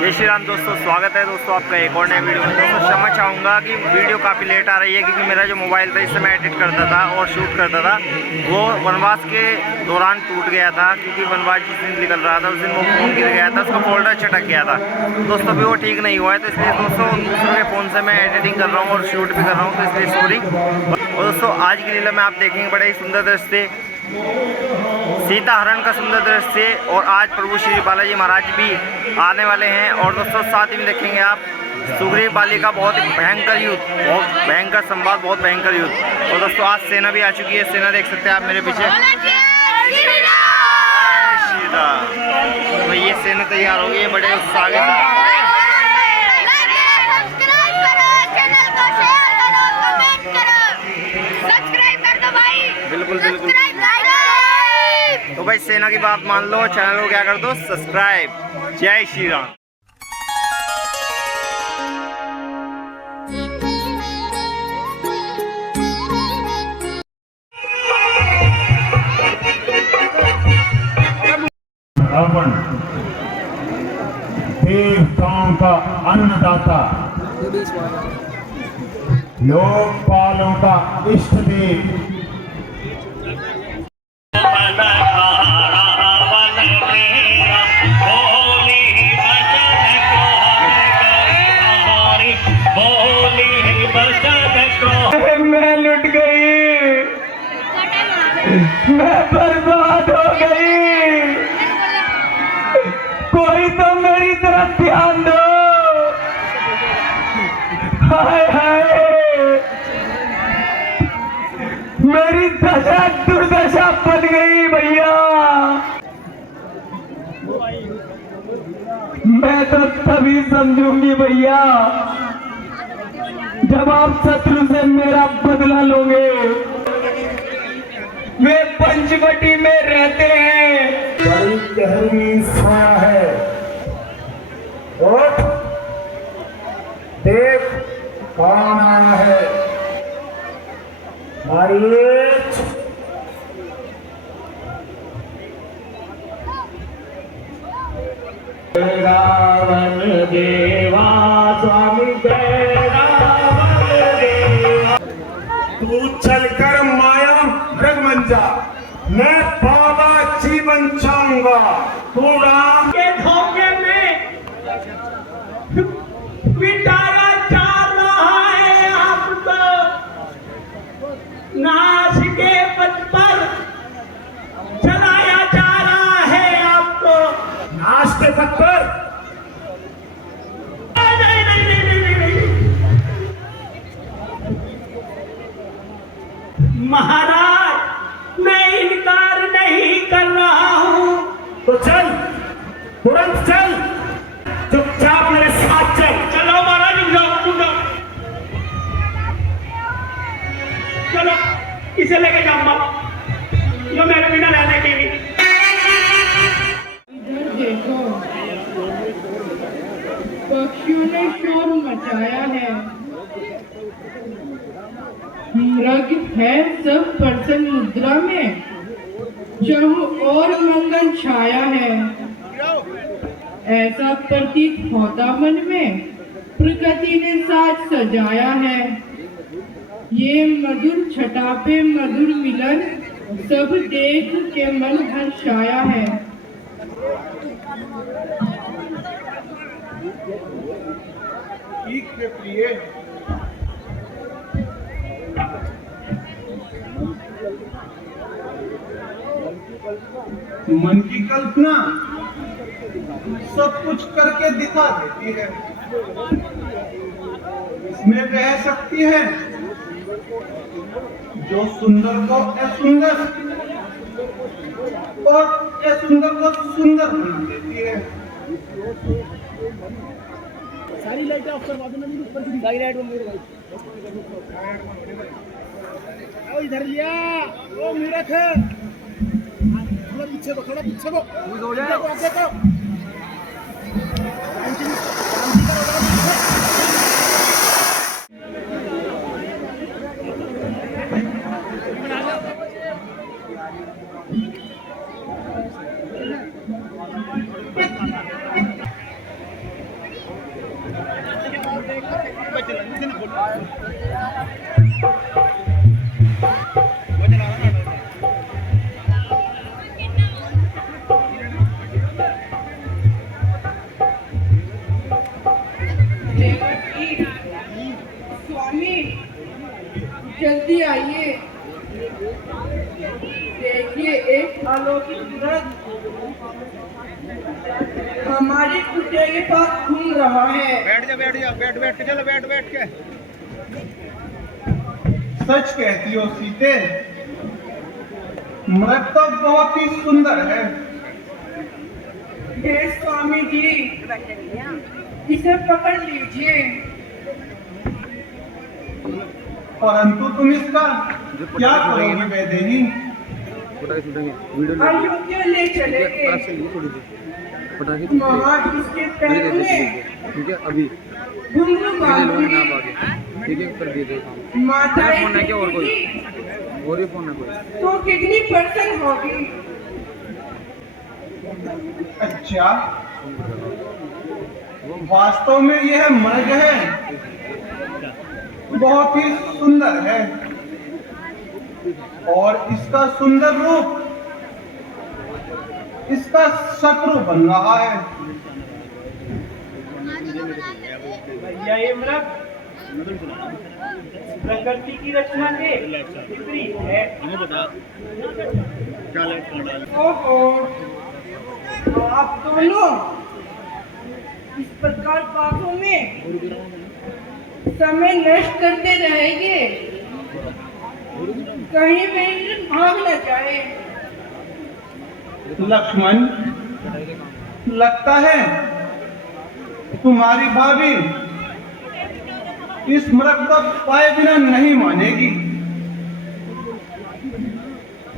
जय श्री राम दोस्तों, स्वागत है दोस्तों आपका एक और नए वीडियो में। दोस्तों क्षमा चाहूँगा कि वीडियो काफ़ी लेट आ रही है, क्योंकि मेरा जो मोबाइल था इससे मैं एडिट करता था और शूट करता था वो वनवास के दौरान टूट गया था। क्योंकि वनवास जिस दिन निकल रहा था उस दिन वो फ़ोन गिर गया था, उसका फोल्डर चटक गया था दोस्तों। अभी वो ठीक नहीं हुआ है, तो इसलिए दोस्तों दूसरों के फ़ोन से मैं एडिटिंग कर रहा हूँ और शूट भी कर रहा हूँ, तो इसलिए सॉरी। और दोस्तों आज की लीला में आप देखेंगे बड़े ही सुंदर दृश्य, सीता हरण का सुंदर दृश्य। और आज प्रभु श्री बालाजी महाराज भी आने वाले हैं। और दोस्तों साथ ही में देखेंगे आप सुग्रीव बाली का बहुत ही भयंकर युद्ध, बहुत भयंकर संवाद, बहुत भयंकर युद्ध। और दोस्तों आज सेना भी आ चुकी है, सेना देख सकते हैं आप मेरे पीछे। तो ये सेना तैयार हो गई है बड़े उत्साह के साथ। बिल्कुल बिल्कुल। तो भाई सेना की बात मान लो, चैनल को क्या कर दो, सब्सक्राइब। जय श्री राम। रावण देवताओं का अन्नदाता, लोकपालों का इष्ट देव, मैं लुट गई, मैं बर्बाद हो गई। कोई तो मेरी तरफ ध्यान दो। हाय हाय, मेरी दशा दुर्दशा बन गई भैया। मैं तो तभी समझूंगी भैया जब आप शत्रु से मेरा बदला लोगे। वे पंचवटी में रहते हैं, बड़ी गहरी छाया है। और देख कौन आया है, मारीच। रावण देवा स्वामी तू चलकर माया रगमंजा, मैं बाबा जीवन चाहूंगा। तू राम के धोखे में बिताया जा रहा है आपको, नाश के पथ पर चलाया जा रहा है आपको। नाश के पथ पर महाराज, मैं इनकार नहीं कर रहा हूं। तो चल, तुरंत चल, चुपचाप मेरे साथ चल। चलो महाराज, रुक जाओ। चलो इसे लेके जाऊंगा, जो मेरे बिना रहने की नहीं। इधर देखो, पक्षियों ने शोर मचाया है। मृग है सब प्रसन्न मुद्रा में, चाहूं और मंगल छाया है। ऐसा प्रतीत होता मन में, प्रकृति ने साज सजाया है। ये मधुर छटा पे मधुर मिलन, सब देख के मन हर्षाया है। ठीक है प्रिय, मन की कल्पना सब कुछ करके दिखा देती है। इसमें वह शक्ति है जो सुंदर को असुंदर और असुंदर को सुंदर बना देती है। सारी लाइटें ऑफ करवा दो ना, ऊपर की सारी लाइट बंद करो। ओ इधर लिया, ओ मीरख है, थोड़ा पीछे को हो जाए। स्वामी जल्दी आइए, देखिए एक अलौकिक व्रत हमारी कुटिया के पास घूम रहा है। बैठ जा बैठ के चलो बैठ के। सच कहती हो सीते, मृग तो बहुत ही सुंदर है। हे स्वामी जी, इसे पकड़ लीजिए। परंतु तुम इसका क्या करोगी वैदेही? अयोध्या ले चलेंगे, वहाँ इसके पैर में ठीक है अभी घुंघरू बांधूंगी। ठीक है कर दीजिए माताएं फोन है क्या और कोई देखेंगी और ही फोन है कोई तो कितनी प्रसन्न होगी। अच्छा, वास्तव में यह मृग है, बहुत ही सुंदर है और इसका सुंदर रूप इसका शत्रु बन रहा है। भैया ये मृग प्रकृति की रचना के विपरीत है। ओहो, आप दोनों इस प्रकार बातों में समय नष्ट करते रहेंगे, कहीं भी भाग न जाए। लक्ष्मण, लगता है तुम्हारी भाभी इस मृग को पाए बिना नहीं मानेगी।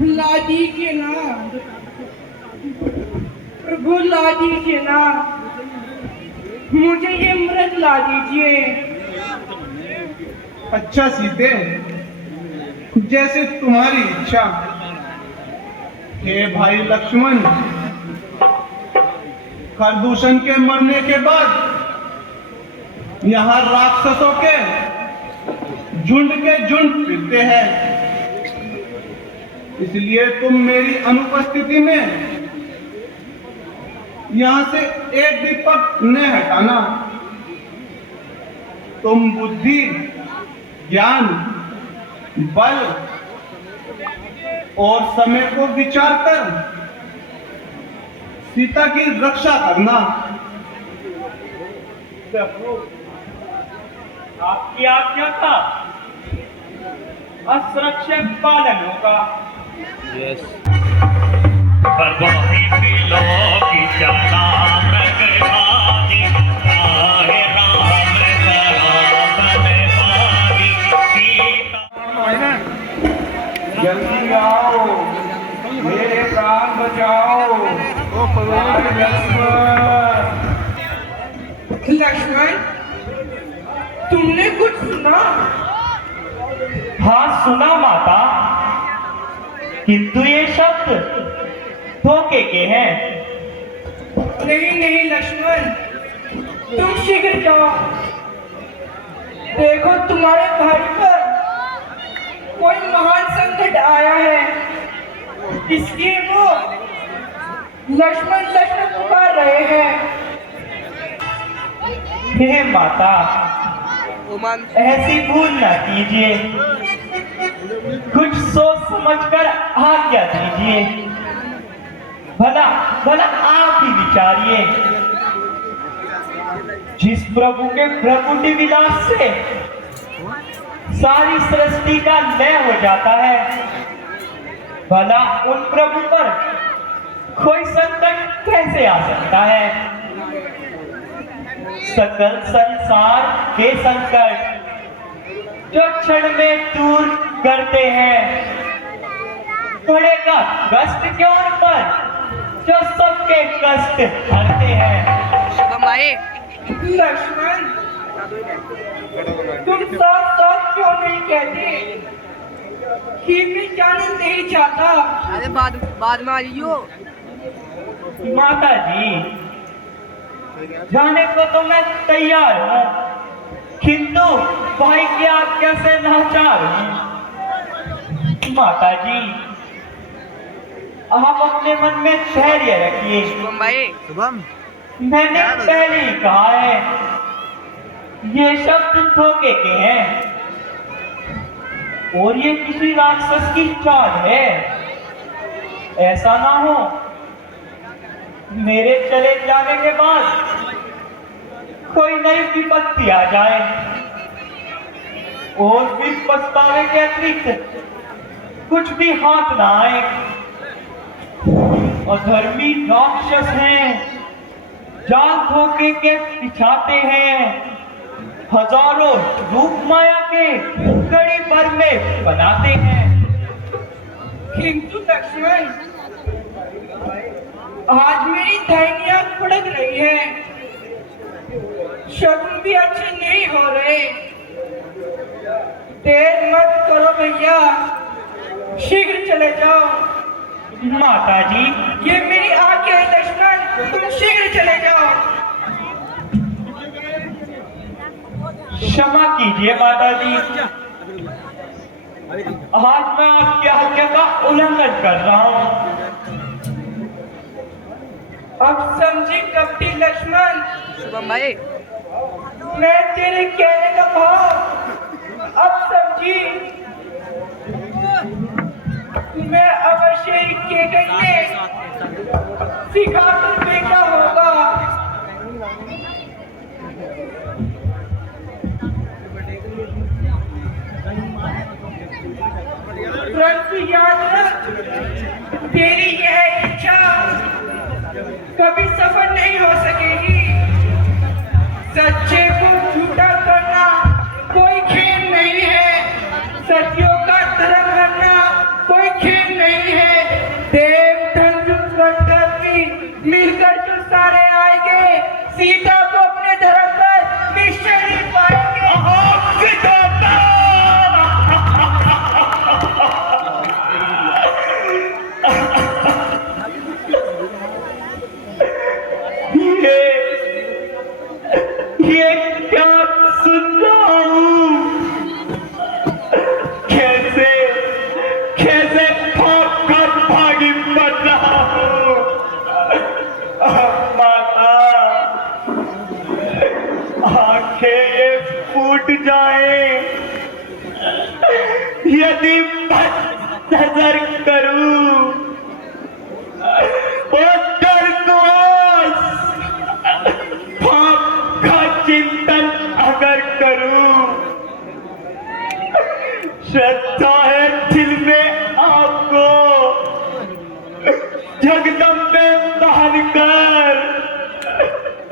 ला दीजिए ना प्रभु, ला दीजिए ना, मुझे ये मृग ला दीजिए। अच्छा सीते, जैसे तुम्हारी इच्छा। हे भाई लक्ष्मण, खरदूषण के मरने के बाद यहाँ राक्षसों के झुंड फिरते हैं, इसलिए तुम मेरी अनुपस्थिति में यहाँ से एक दीपक न हटाना। तुम बुद्धि, ज्ञान, बल और समय को विचार कर सीता की रक्षा करना। प्रभु, आपकी आज्ञा का असुरक्षित पालन होगा। यस परवाही दिलों की चला मृग आदि, आए राम सरावन वाली सीता। जल्दी आओ, मेरे प्राण बचाओ। लक्ष्मण, तुमने कुछ सुना? हाँ सुना माता, किंतु ये शब्द धोखे के हैं। नहीं लक्ष्मण, तुम शीघ्र जाओ। देखो तुम्हारे भाई पर कोई महान संकट आया है, इसलिए वो लक्ष्मण पुकार रहे हैं। हे माता, ऐसी भूल न कीजिए, कुछ सोच समझकर आज्ञा दीजिए। भला आप ही विचारिए, जिस प्रभु के प्रभुति विलास से सारी सृष्टि का लय हो जाता है, भला उन प्रभु पर कोई संकट कैसे आ सकता है? सकल संसार के संकट जो क्षण में दूर करते हैं, पड़ेगा कष्ट क्यों उन पर जो सबके कष्ट हरते हैं। लक्ष्मण, तुम साफ क्यों नहीं कहते कि मैं जाना नहीं चाहता? अरे बाद में आ जाइयो। माता जी, जाने को तो मैं तैयार हूँ, किंतु भाई की आज्ञा से लाचार हूं। माता जी, आप अपने मन में धैर्य रखिए। शुभम भाई शुभम मैंने पहले ही कहा है, ये शब्द धोखे के हैं और ये किसी राक्षस की चाल है। ऐसा ना हो मेरे चले जाने के बाद कोई नई विपत्ति आ जाए और फिर पछतावे के अतिरिक्त कुछ भी हाथ ना आए। अधर्मी राक्षस हैं, जाल धोखे के पिछाते हैं, हजारों रूप माया के कड़ी भर में बनाते हैं। किंतु लक्ष्मण, आज मेरी दैनियाँ फड़क रही है, शगुन भी अच्छे नहीं हो रहे। देर मत करो भैया, शीघ्र चले जाओ। माता जी, ये मेरी आज्ञा है लक्ष्मण, तुम शीघ्र चले जाओ। क्षमा कीजिए माता जी, आज मैं आपकी आज्ञा का उल्लंघन कर रहा हूँ। अब समझी कपटी लक्ष्मण, शुभम भाई मैं तेरे कहने का भाव अब समझी। मैं अवश्य ही के गई सिखाकर बेटा होगा। परंतु याद रख, तेरी यह इच्छा कभी सफल नहीं हो सकेगी। सच्चे को झूठा करना कोई खेल नहीं है, सत्यों का धर्म करना कोई खेल नहीं है। देव धन भी मिलकर जो सारे आएंगे, सीता को अपने धर्म पर निश्चय ही पाएंगे। ये क्या सुन रहा हूँ? कैसे कैसे भाग कर भागी पड़ रहा हूँ। माता, आंखें ये फूट जाए यदि मत नजर करूं और चिंतन अगर करूं, श्रद्धा है दिल में आपको जगदम्बे मानकर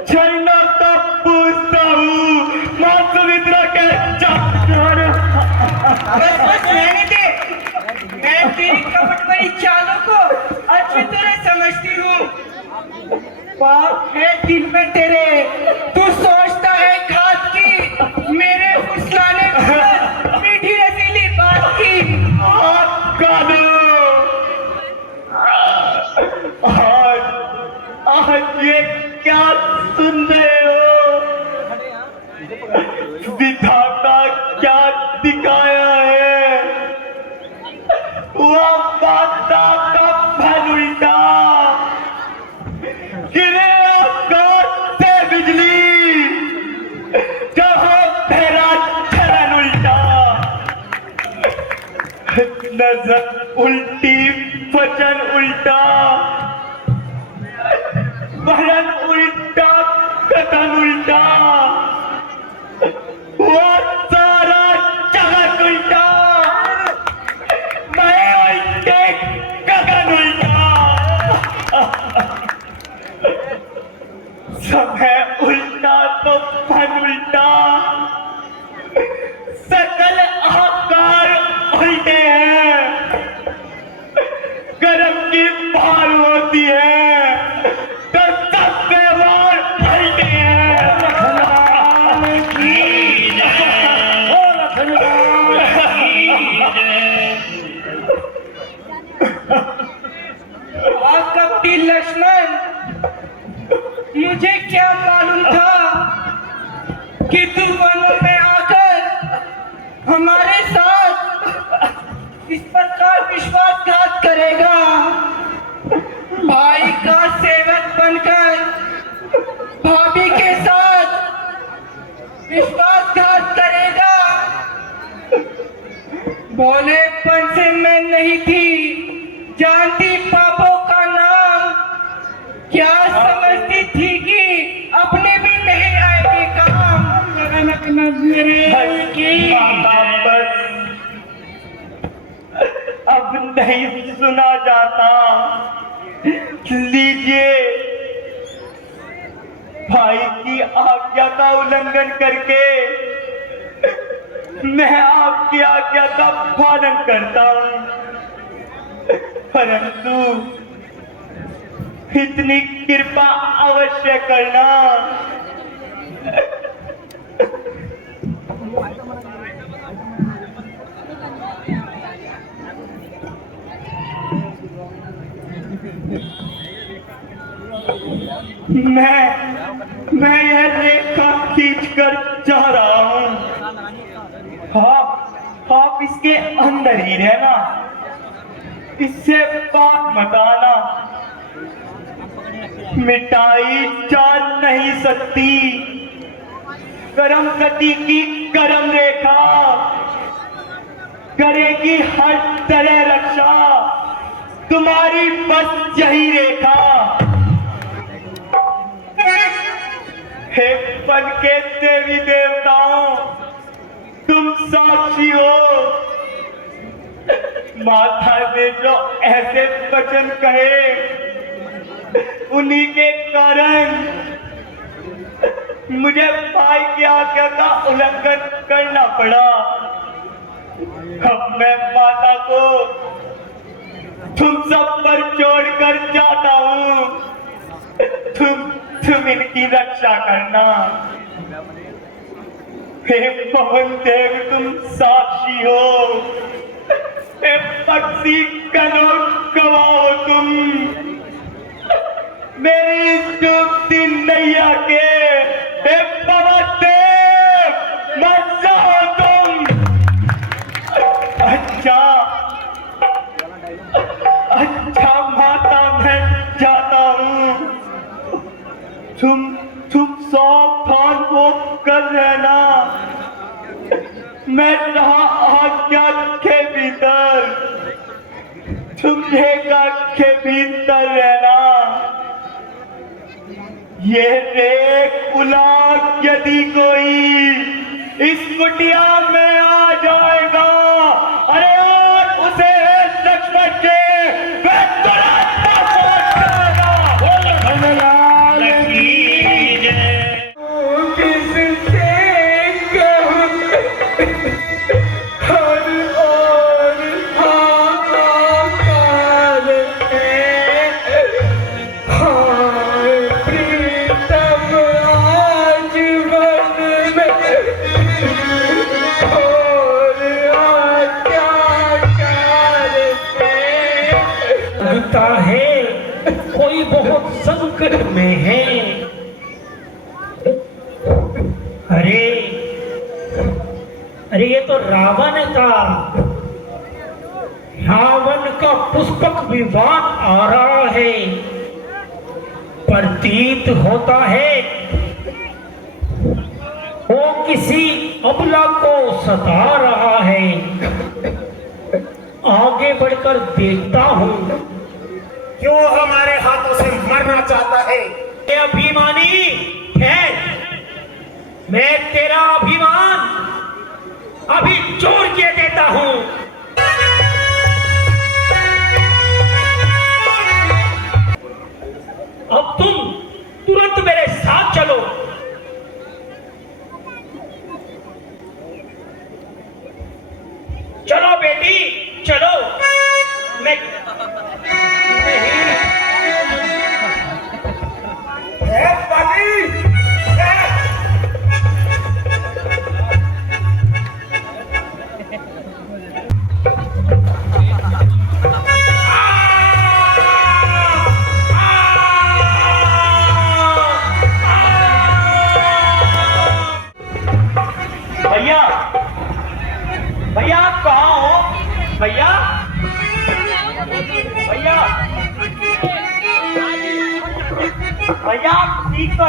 चरणों का पूछता हूँ। मां सुमित्रा के चरण। बस रहने दे, मैं तेरी कपट भरी चालों को अच्छी तरह समझती हूँ। पाप है दिल में तेरे, तू सोचता है घात की, मेरे फुसलाने पर मीठी रसीली बात की। आज ये क्या सुन रहे हो? विधाता क्या दिखाया है? वह माता का फल उल्टा, गिरे आकाश से बिजली, जहां तेरा चरण उल्टा, नजर उल्टी, वचन उल्टा, वरन उल्टा, कथन उल्टा, वो सारा जगत उल्टा, मैं उल्टे, गगन उल्टा। समय उल्टा तो फन उल्टा, सकल आकार उल्टे हैं। गर्म की बार होती है तो सब व्यवहार उल्टे हैं। कपटी लक्ष्मण, मुझे क्या मालूम था कि तू वनों में विश्वासघात करेगा। भोलेपन से मैं नहीं थी जानती पापों का नाम, क्या समझती थी कि अपने भी नहीं आएगी काम। अब नहीं सुना जाता। लीजिए, भाई की आज्ञा का उल्लंघन करके मैं आपकी आज्ञा का पालन करता हूं, परंतु इतनी कृपा अवश्य करना। मैं यह रेखा खींच कर जा रहा हूं। आप इसके अंदर ही रहना, इससे बात मत आना। मिटाई जा नहीं सकती करम गति की करम रेखा, करेगी हर तरह रक्षा तुम्हारी बस यही रेखा। हे पन के देवी देवताओं, तुम साक्षी हो। माता ने जो ऐसे वचन कहे, उन्हीं के कारण मुझे भाई की आज्ञा का उल्लंघन करना पड़ा। अब मैं माता को तुम सब पर छोड़कर जाता हूं। तुम इनकी रक्षा करना। हे पवन देव, तुम साक्षी हो। हे पक्षी कनो गवाह हो तुम, मेरी डूबती नैया के। हे पवन देव, मत जाओ तुम। अच्छा माता, मैं जाता हूं। तुम सावधान हो कर रहना। मैं रहा आज्ञा के भीतर, तुम रेखा के भीतर रहना। ये रेख उलाग यदि कोई इस कुटिया में आ जाएगा, अरे और उसे लक्ष्मण के है कोई बहुत संकट में है। अरे ये तो रावण था। रावण का पुष्पक विमान आ रहा है। प्रतीत होता है वो किसी अबला को सता रहा है। आगे बढ़कर देखता हूँ। क्यों हमारे हाथों से मरना चाहता है? ये अभिमानी है। मैं तेरा अभिमान अभी जोड़ के देता हूँ। अब तुम तुरंत मेरे साथ चलो। चलो बेटी चलो। मैं पति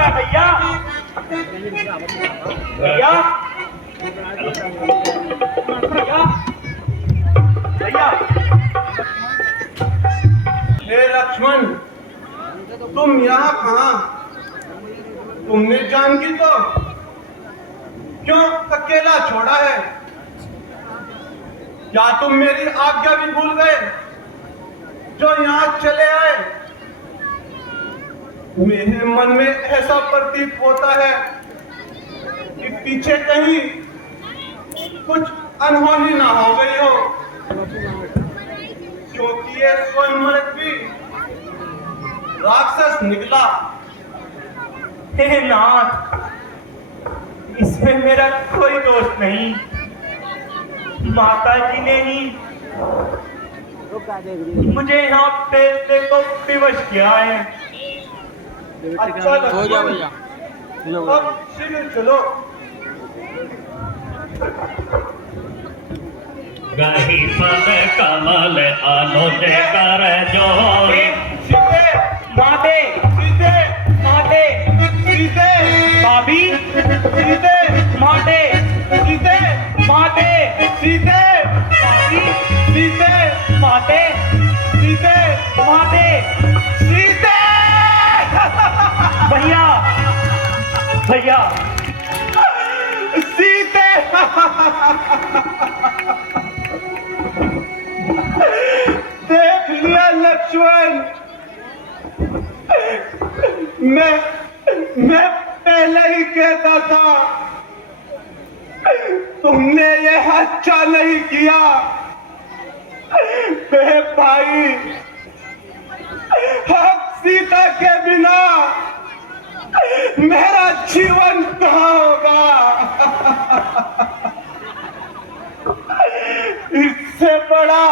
है भैया। भैया भैया हे लक्ष्मण, तुम यहाँ कहाँ? तुमने जानकी को क्यों अकेला छोड़ा है? क्या तुम मेरी आज्ञा भी भूल गए जो यहाँ चले आए? मेरे मन में ऐसा प्रतीत होता है कि पीछे कहीं कुछ अनहोनी ना हो गई हो, क्योंकि ये स्वयंवरक भी राक्षस निकला। हे नाथ, इसमें मेरा कोई दोष नहीं। माता जी ने ही मुझे यहाँ पेलने को विवश किया है। अच्छा हो जा लक्ष्मण, भैया। अब शीघ्र चलो। गही पद कमल अनुज कर जोर। सीते, माते सीते, माते सीते, भाभी सीते, माते सीते, माते सीते, भाभी सीते, माते सीते, माते सीते। भैया भैया सीते। देख लिया लक्ष्मण, मैं पहले ही कहता था तुमने ये अच्छा नहीं किया। बे भाई, अब सीता के बिना मेरा जीवन कहाँ होगा? इससे बड़ा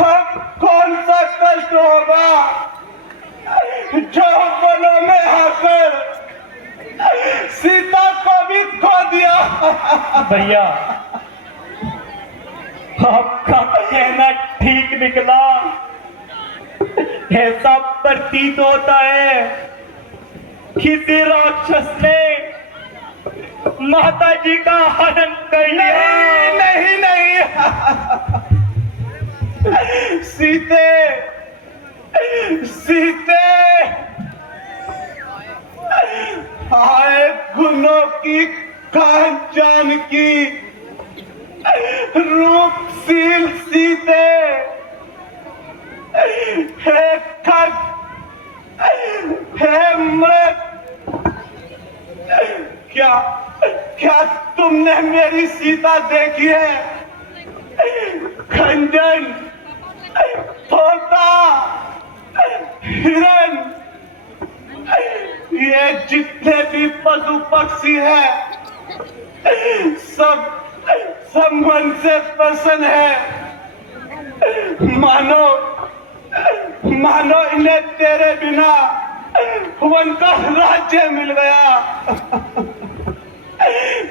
अब कौन सा कष्ट होगा जो वनों में आकर सीता को भी खो दिया। भैया आपका कहना ठीक निकला। ऐसा प्रतीत होता है किसी राक्षस ने माता जी का हनन कर लिया। नहीं नहीं, सीते, सीते, आए गुनों की कांचन की रूपशील सीते, हे खग, हे मृग, क्या तुमने मेरी सीता देखी है? खंजन, तोता, हिरन, ये जितने भी पशु पक्षी हैं सब मन से प्रसन्न है। मानो इन्हें तेरे बिना वन का राज्य मिल गया।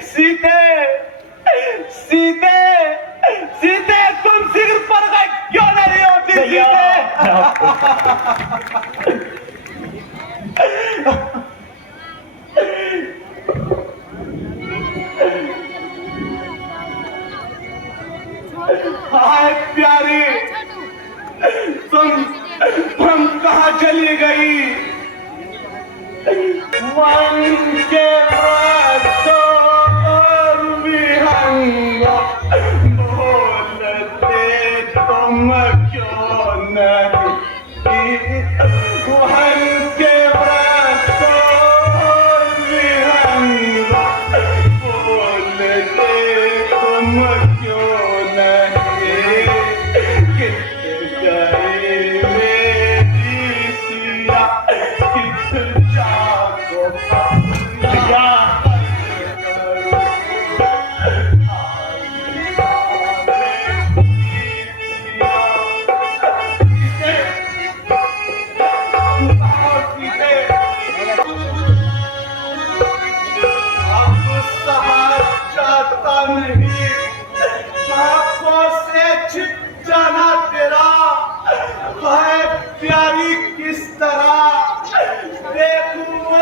सीते, सीते, सीते, तुम सिर पर गए क्यों नहीं होती हाय प्यारी, तुम कहाँ चली गई? वन के वृक्षों और विहंग बोलते तुम क्यों नहीं? वन के वृक्षों और विहंग बोलते तुम क्यों नहीं? कित गए मेरी सिया, कित जागो भैया आंखों से छिप जाना तेरा। हाय प्यारी, किस तरह देखूं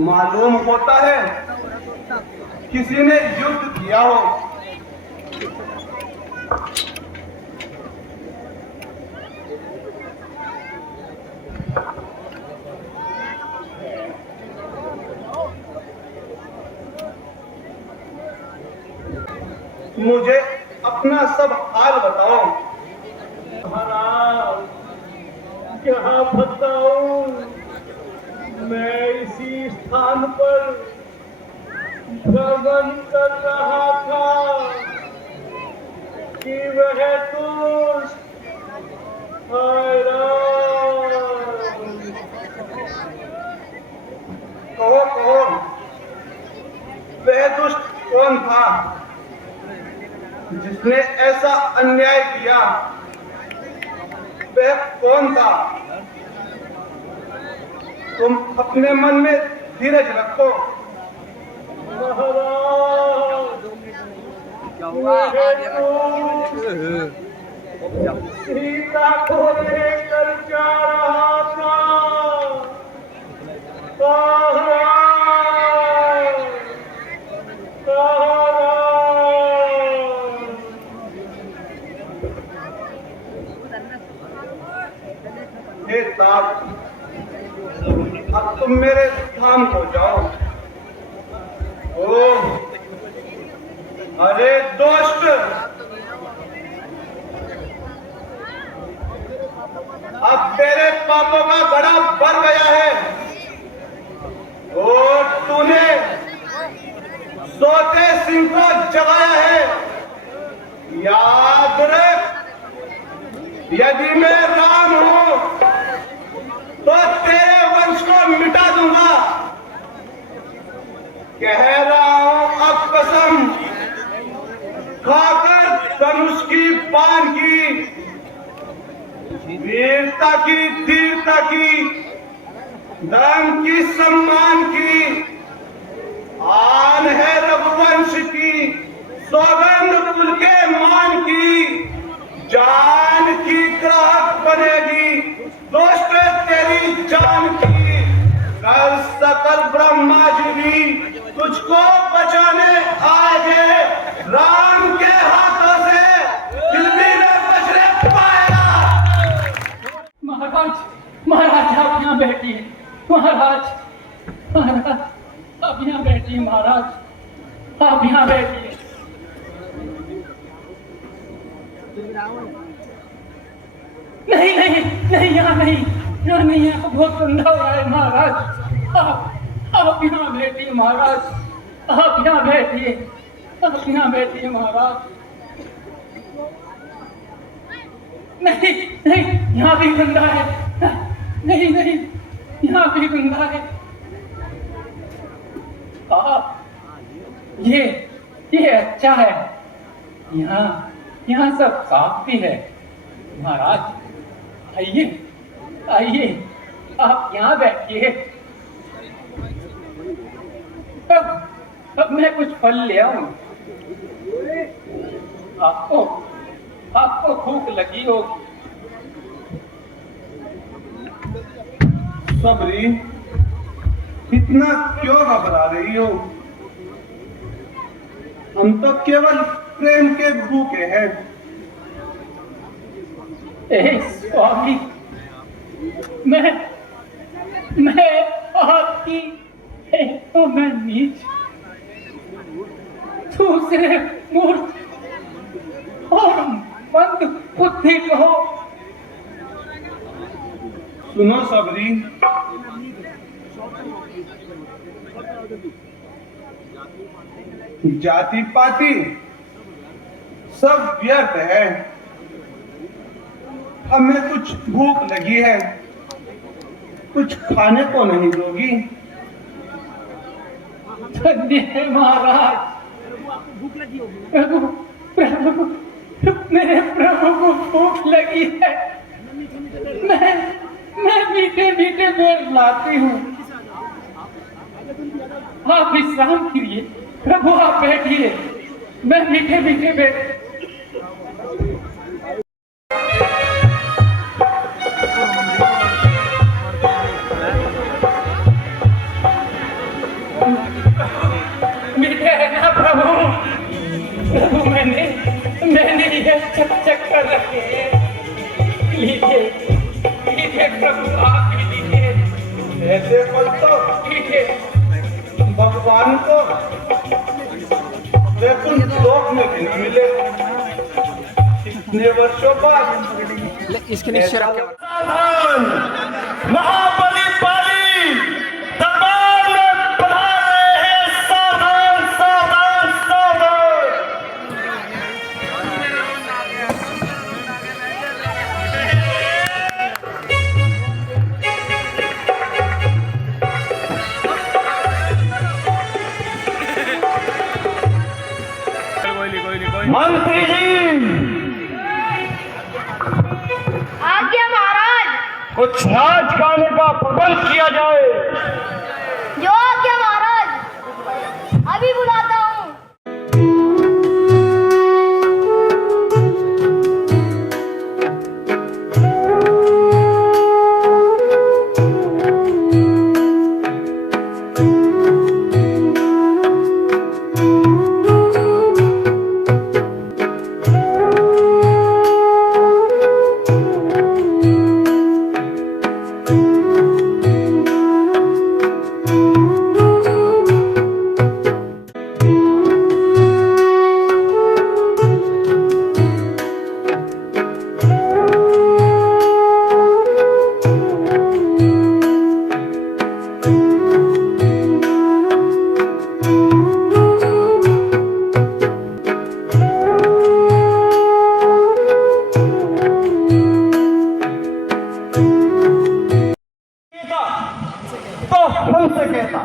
मालूम होता है किसी ने युद्ध किया हो। मुझे अपना सब हाल बताओ। महाराज क्या बताऊं, मैं इसी स्थान पर भ्रमण कर रहा था कि वह दुष्ट कहो कहो, वह दुष्ट कौन था जिसने ऐसा अन्याय किया? वह कौन था? तुम अपने मन में धीरज रखो। सीता को लेकर जा रहा था। हे तात, अब तुम मेरे धाम को जाओ। ओ अरे दोस्त, अब तेरे पापों का बड़ा बढ़ गया है और तूने सोते सिंह को जगाया है। याद रख, यदि मैं राम हूं तो तेरे वंश को मिटा दूंगा। कह रहा हूं अब कसम खाकर धनुष की बाण की, वीरता की, धीरता की, धर्म की, सम्मान की, आन है रघुवंश की, सौगंध कुल के मान की, जान की ग्राहक बनेगी दोस्त तेरी जान की। कल सकल ब्रह्मा जी भी तुझको बचाने आएंगे, राम के हाथों से फिर भी न बचने पाएगा। महाराज, महाराज आप यहाँ बैठिए। महाराज, महाराज आप यहाँ बैठिए। महाराज आप यहाँ बैठिए। नहीं नहीं नहीं, यहाँ नहीं, यहाँ नहीं, यहाँ बहुत गंदा हो रहा है। महाराज आप यहाँ बैठिए। महाराज आप यहाँ बैठिए, आप यहाँ बैठिए। महाराज नहीं नहीं, यहाँ भी गंदा है। नहीं नहीं, यहाँ भी गंदा है। ये अच्छा है। यहाँ सब साफ भी है। महाराज आइए आइए, आप यहाँ बैठिए। अब मैं कुछ फल ले आऊं। आपको भूख लगी होगी। सबरी, इतना क्यों घबरा रही हो? हम तो केवल प्रेम के भूखे हैं। स्वामी, मैं आपकी तो मैं नीच, दूसरे मूर्ख और मंद बुद्धि को। सुनो सबरी, जाति पाति सब व्यर्थ है। हमें कुछ भूख लगी है, कुछ खाने को नहीं दोगी? धन्य है महाराज। प्रभु प्रभु, मेरे प्रभु को भूख लगी है। मैं मीठे मीठे बेर लाती हूँ। आप विश्राम कीजिए। प्रभु आप बैठिए, मैं मीठे मीठे बेर। प्रभु आप ही दीजिए। ऐसे पल तो दीजिए। भगवान को वैकुंठ लोक में भी न मिले। इतने वर्षों बाद इसके नीचे रख के सावधान, महाबली पाली दरबार में पधार रहे हैं। सावधान सावधान सावधान। मंत्री जी, आज्ञा महाराज। कुछ नाच गाने का प्रबंध किया जाए। जो आज्ञा महाराज, अभी बुलाता हूँ। तो हमसे कहता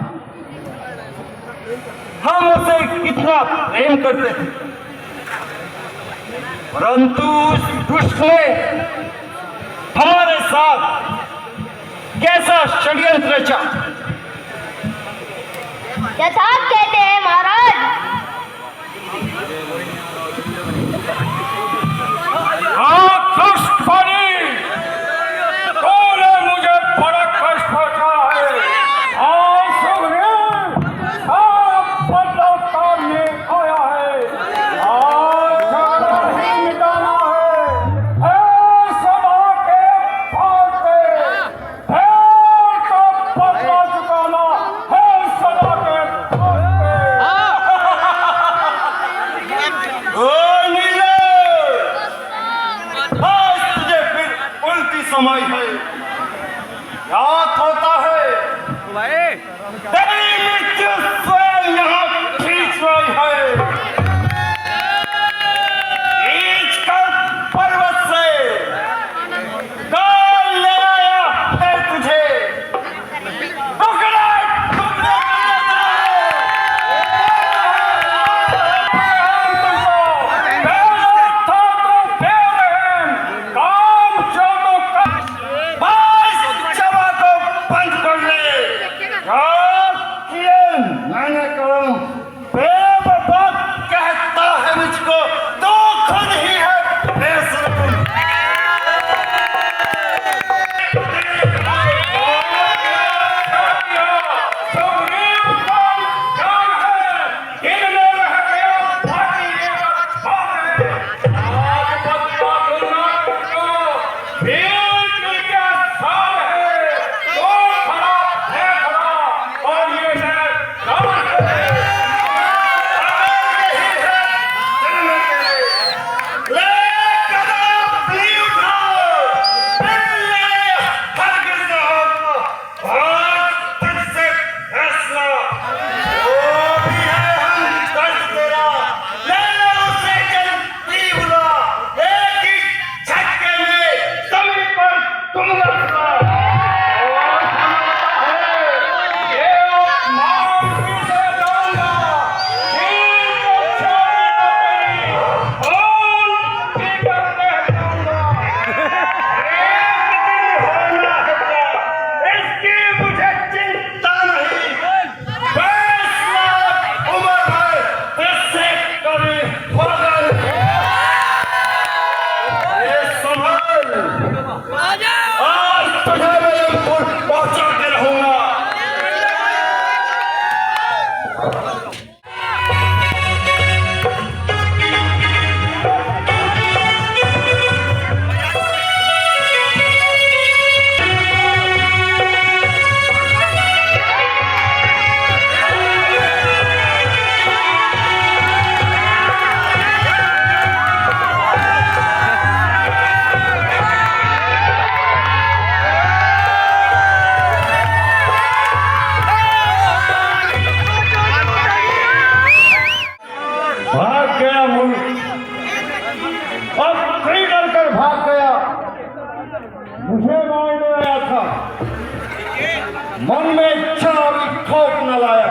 हम उसे कितना प्रेम करते थे, परंतु उस दुष्ट ने हमारे साथ कैसा षड्यंत्र रचा। यथार्थ कहते हैं महाराज। हाँ दुष्ट बनी, तूने मुझे बड़ा कष्ट पहुंचा है। हाँ सुग्रीव, आप बदला उतारने आया है। आज झगड़ा ही मिटाना है सभा के फालते। तो बदला चुकाना है सभा के फालते। ओ नीले, आज तुझे फिर उल्टी समय है। याद होता है तेरी मृत्यु स्वयं यहाँ खींच रही है। खींच कर पर्वत से काल ले आया है तुझे। टुकड़े टुकड़े बंद कर ले। मन में जरा भी खौफ न लाया।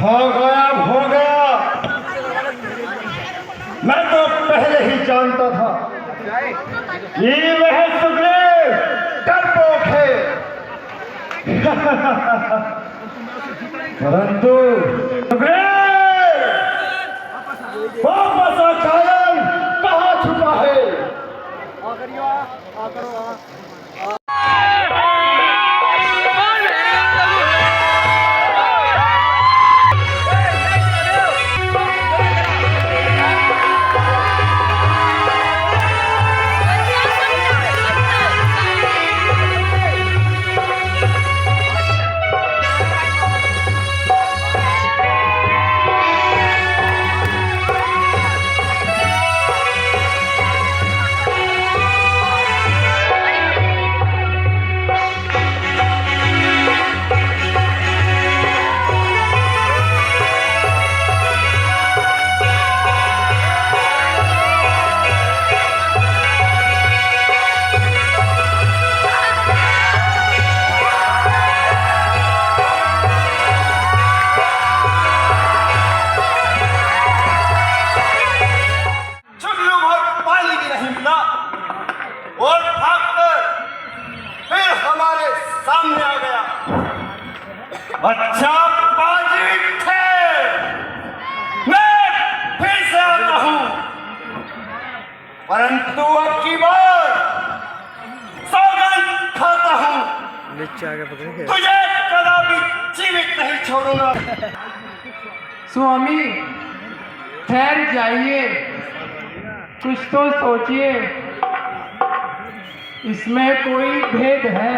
हो गया। मैं तो पहले ही जानता था ये वह सुग्रीव डरपोक है। परंतु सुग्रीव वापस आ, कायल कहाँ छुपा है? और भागकर फिर हमारे सामने आ गया। अच्छा बाजी थे, मैं फिर से आता हूं, परंतु अब की बार सौगंध खाता हूं, तुझे कदापि जीवित नहीं छोड़ूंगा। स्वामी ठहर जाइए, कुछ तो सोचिए, इसमें कोई भेद है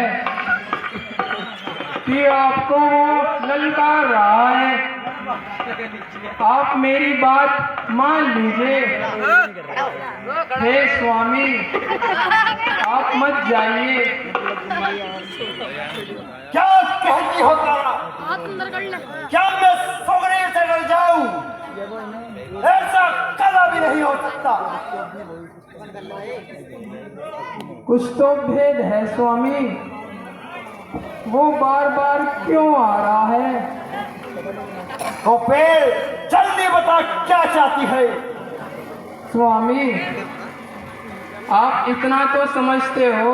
कि आपको वो ललकार रहा है। आप मेरी बात मान लीजिए। हे स्वामी, आप मत जाइए। क्या कहती हो तारा? क्या मैं सुग्रीव से डर जाऊं? ऐसा कदापि नहीं हो सकता। कुछ तो भेद है स्वामी, वो बार बार क्यों आ रहा है? तो फिर जल्दी बता क्या चाहती है? स्वामी, आप इतना तो समझते हो,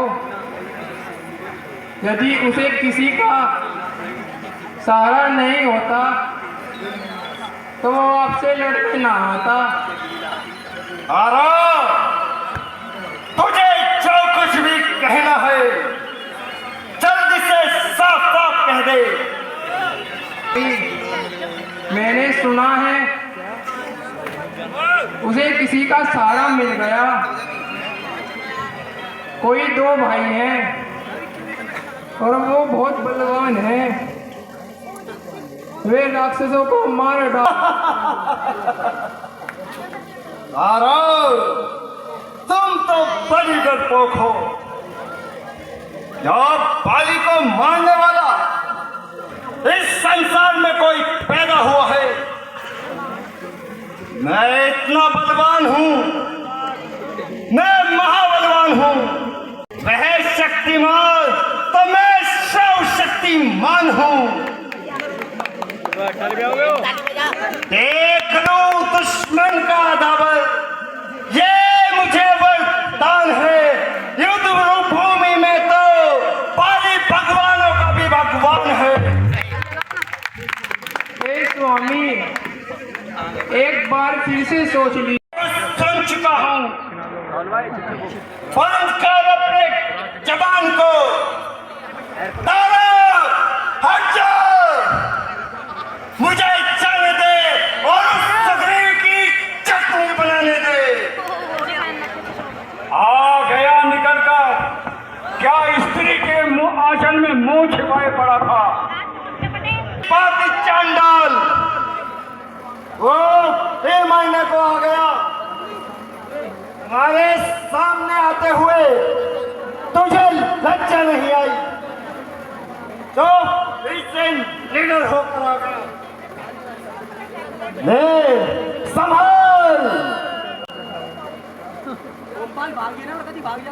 यदि उसे किसी का सहारा नहीं होता तो वो आपसे लड़ने ना आता। तुझे जो कुछ भी कहना है जल्दी से साफ साफ कह दे। मैंने सुना है उसे किसी का सहारा मिल गया। कोई दो भाई हैं और वो बहुत बलवान हैं। वे राक्षसों को मार डाल। तुम तो बड़ी डरपोक हो। जब बाली को मारने वाला इस संसार में कोई पैदा हुआ है, मैं इतना बलवान हूं, मैं महाबलवान हूं। वह शक्तिमान तो मैं सर्वशक्तिमान हूं। देख लूं दुश्मन का दावर, ये मुझे वरदान है। युद्ध भूमि में तो बाली भगवानों का भी भगवान है। हे स्वामी, एक बार फिर से सोच लीजिए। सुन चुका हूं, बंद कर अपने जबान को। तारा हट जा, मुझे जाने दे और उस सुग्रीव की चटनी बनाने दे। आ गया निकल कर, क्या स्त्री के मुंह आंचल में मुंह छिपाए पड़ा था? पापी चांडाल, वो 3 महीने को आ गया। हमारे सामने आते हुए तुझे लज्जा नहीं आई, तो इससे निडर होकर आ गया। ले संभाल। भाग गया ना, कभी भाग गया।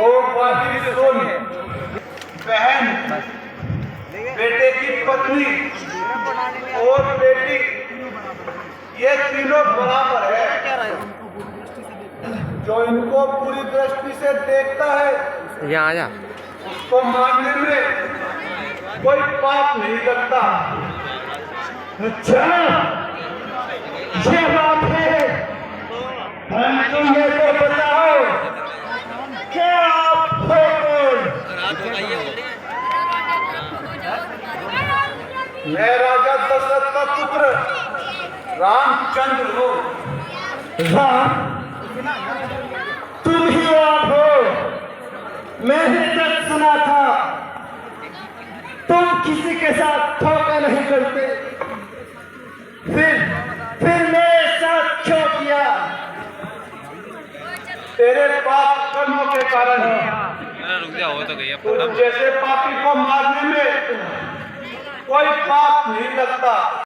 ओ बाकी सुन, बहन, बेटे की पत्नी और बेटी, ये तीनों बराबर है। जो इनको पूरी दृष्टि से देखता है यहाँ आ जा। उसको मारने में कोई पाप नहीं लगता। अच्छा, ये बात है। तुम ये तो बताओ, क्या आप हो कौन? मैं राजा दशरथ का पुत्र रामचंद्र हूँ। राम, तुम ही आप हो। मैंने तक सुना था तुम किसी के साथ धोखा नहीं करते, फिर मेरे साथ क्यों किया? तेरे पाप कर्मों के कारण तुझ जैसे पापी को मारने में कोई पाप नहीं लगता।